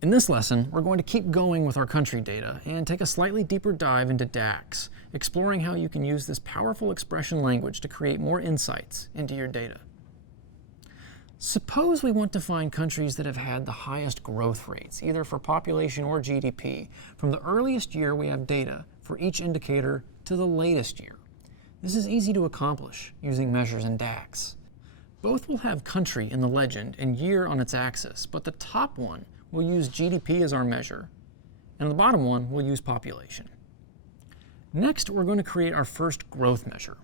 In this lesson, we're going to keep going with our country data and take a slightly deeper dive into DAX, exploring how you can use this powerful expression language to create more insights into your data. Suppose we want to find countries that have had the highest growth rates, either for population or GDP, from the earliest year we have data for each indicator to the latest year. This is easy to accomplish using measures in DAX. Both will have country in the legend and year on its axis, but the top one will use GDP as our measure, and the bottom one will use population. Next, we're going to create our first growth measure.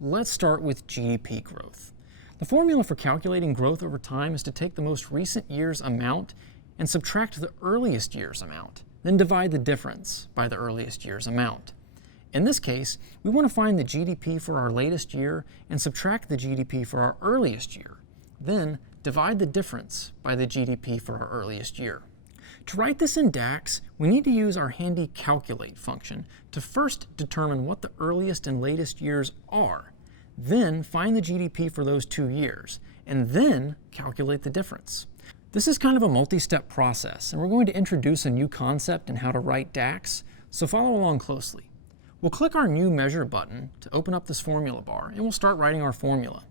Let's start with GDP growth. The formula for calculating growth over time is to take the most recent year's amount and subtract the earliest year's amount, then divide the difference by the earliest year's amount. In this case, we want to find the GDP for our latest year and subtract the GDP for our earliest year, then divide the difference by the GDP for our earliest year. To write this in DAX, we need to use our handy calculate function to first determine what the earliest and latest years are, then find the GDP for those 2 years, and then calculate the difference. This is kind of a multi-step process, and we're going to introduce a new concept in how to write DAX, so follow along closely. We'll click our New Measure button to open up this formula bar, and we'll start writing our formula.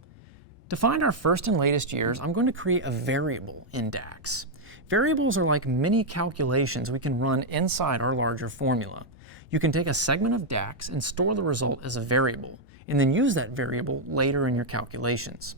To find our first and latest years, I'm going to create a variable in DAX. Variables are like mini calculations we can run inside our larger formula. You can take a segment of DAX and store the result as a variable, and then use that variable later in your calculations.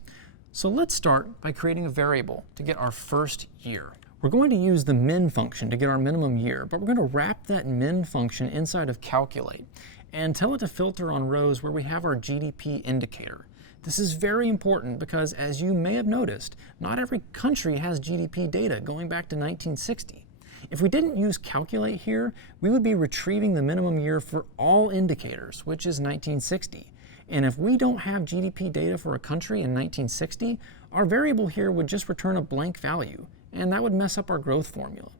So let's start by creating a variable to get our first year. We're going to use the min function to get our minimum year, but we're going to wrap that min function inside of calculate and tell it to filter on rows where we have our GDP indicator. This is very important because, as you may have noticed, not every country has GDP data going back to 1960. If we didn't use calculate here, we would be retrieving the minimum year for all indicators, which is 1960. And if we don't have GDP data for a country in 1960, our variable here would just return a blank value, and that would mess up our growth formula.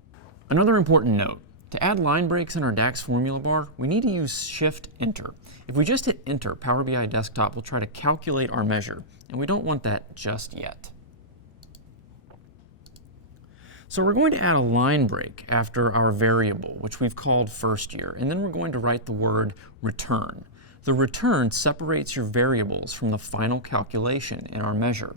Another important note. To add line breaks in our DAX formula bar, we need to use Shift-Enter. If we just hit Enter, Power BI Desktop will try to calculate our measure, and we don't want that just yet. So we're going to add a line break after our variable, which we've called first year, and then we're going to write the word return. The return separates your variables from the final calculation in our measure.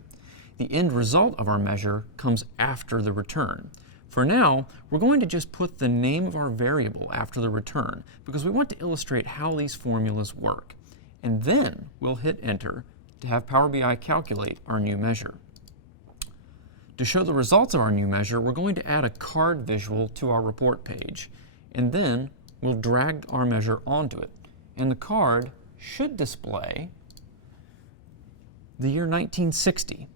The end result of our measure comes after the return. For now, we're going to just put the name of our variable after the return because we want to illustrate how these formulas work. And then we'll hit Enter to have Power BI calculate our new measure. To show the results of our new measure, we're going to add a card visual to our report page, and then we'll drag our measure onto it. And the card should display the year 1960.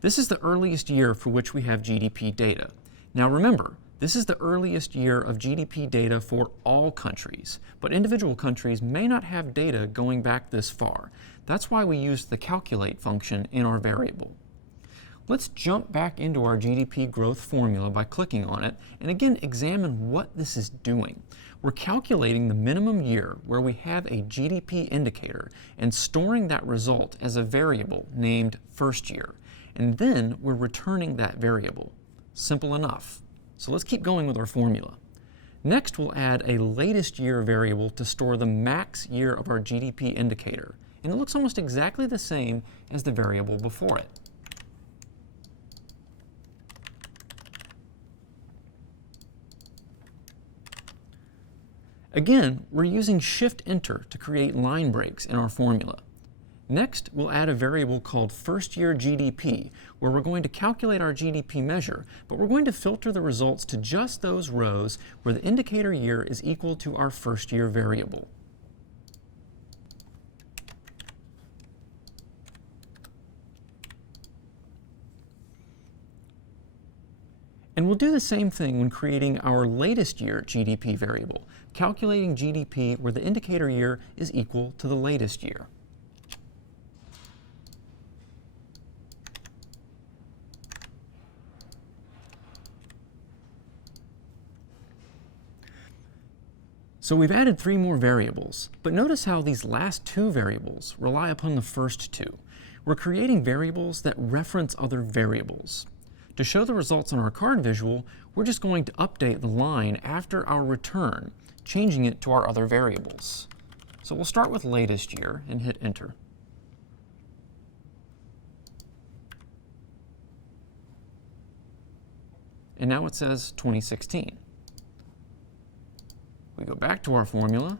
This is the earliest year for which we have GDP data. Now remember, this is the earliest year of GDP data for all countries, but individual countries may not have data going back this far. That's why we used the calculate function in our variable. Let's jump back into our GDP growth formula by clicking on it, and again examine what this is doing. We're calculating the minimum year where we have a GDP indicator and storing that result as a variable named first year. And then we're returning that variable. Simple enough. So let's keep going with our formula. Next, we'll add a latest year variable to store the max year of our GDP indicator. And it looks almost exactly the same as the variable before it. Again, we're using Shift-Enter to create line breaks in our formula. Next, we'll add a variable called first year GDP, where we're going to calculate our GDP measure, but we're going to filter the results to just those rows where the indicator year is equal to our first year variable. And we'll do the same thing when creating our latest year GDP variable, calculating GDP where the indicator year is equal to the latest year. So we've added 3 more variables, but notice how these last 2 variables rely upon the first 2. We're creating variables that reference other variables. To show the results on our card visual, we're just going to update the line after our return, changing it to our other variables. So we'll start with latest year and hit enter. And now it says 2016. We go back to our formula,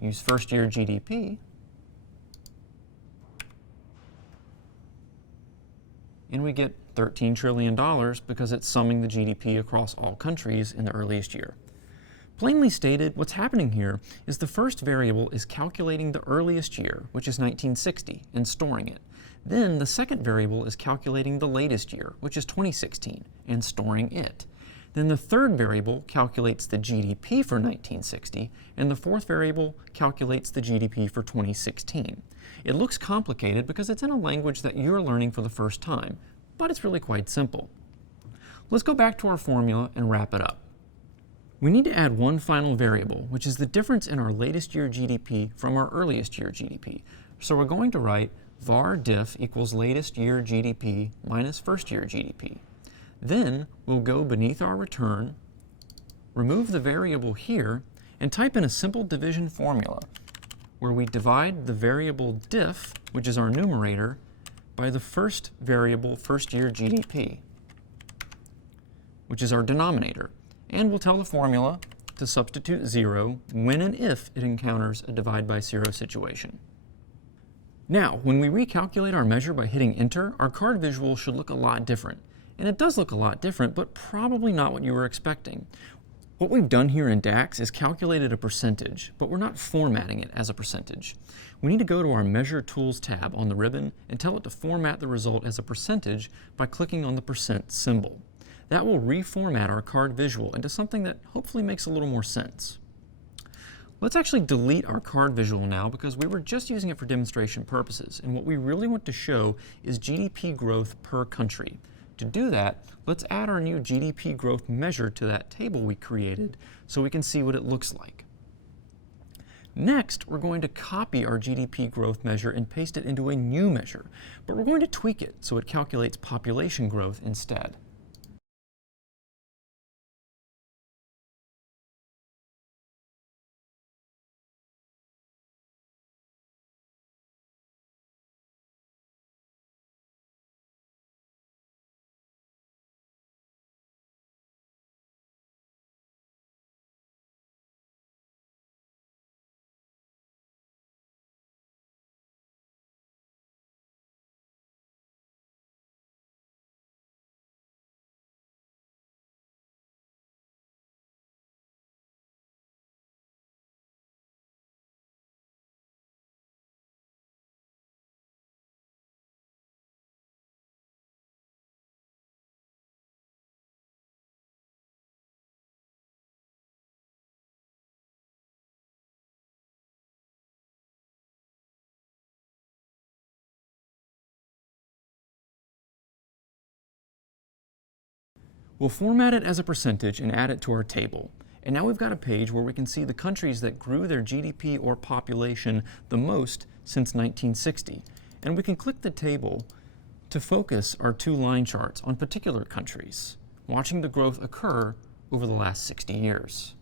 use first year GDP, and we get $13 trillion because it's summing the GDP across all countries in the earliest year. Plainly stated, what's happening here is the first variable is calculating the earliest year, which is 1960, and storing it. Then the second variable is calculating the latest year, which is 2016, and storing it. Then the third variable calculates the GDP for 1960, and the fourth variable calculates the GDP for 2016. It looks complicated because it's in a language that you're learning for the first time, but it's really quite simple. Let's go back to our formula and wrap it up. We need to add one final variable, which is the difference in our latest year GDP from our earliest year GDP. So we're going to write var diff equals latest year GDP minus first year GDP. Then we'll go beneath our return, remove the variable here, and type in a simple division formula where we divide the variable diff, which is our numerator, by the first variable, first year GDP, which is our denominator. And we'll tell the formula to substitute 0 when and if it encounters a divide by 0 situation. Now, when we recalculate our measure by hitting enter, our card visual should look a lot different. And it does look a lot different, but probably not what you were expecting. What we've done here in DAX is calculated a percentage, but we're not formatting it as a percentage. We need to go to our Measure Tools tab on the ribbon and tell it to format the result as a percentage by clicking on the % symbol. That will reformat our card visual into something that hopefully makes a little more sense. Let's actually delete our card visual now because we were just using it for demonstration purposes, and what we really want to show is GDP growth per country. To do that, let's add our new GDP growth measure to that table we created so we can see what it looks like. Next, we're going to copy our GDP growth measure and paste it into a new measure, but we're going to tweak it so it calculates population growth instead. We'll format it as a percentage and add it to our table. And now we've got a page where we can see the countries that grew their GDP or population the most since 1960. And we can click the table to focus our two line charts on particular countries, watching the growth occur over the last 60 years.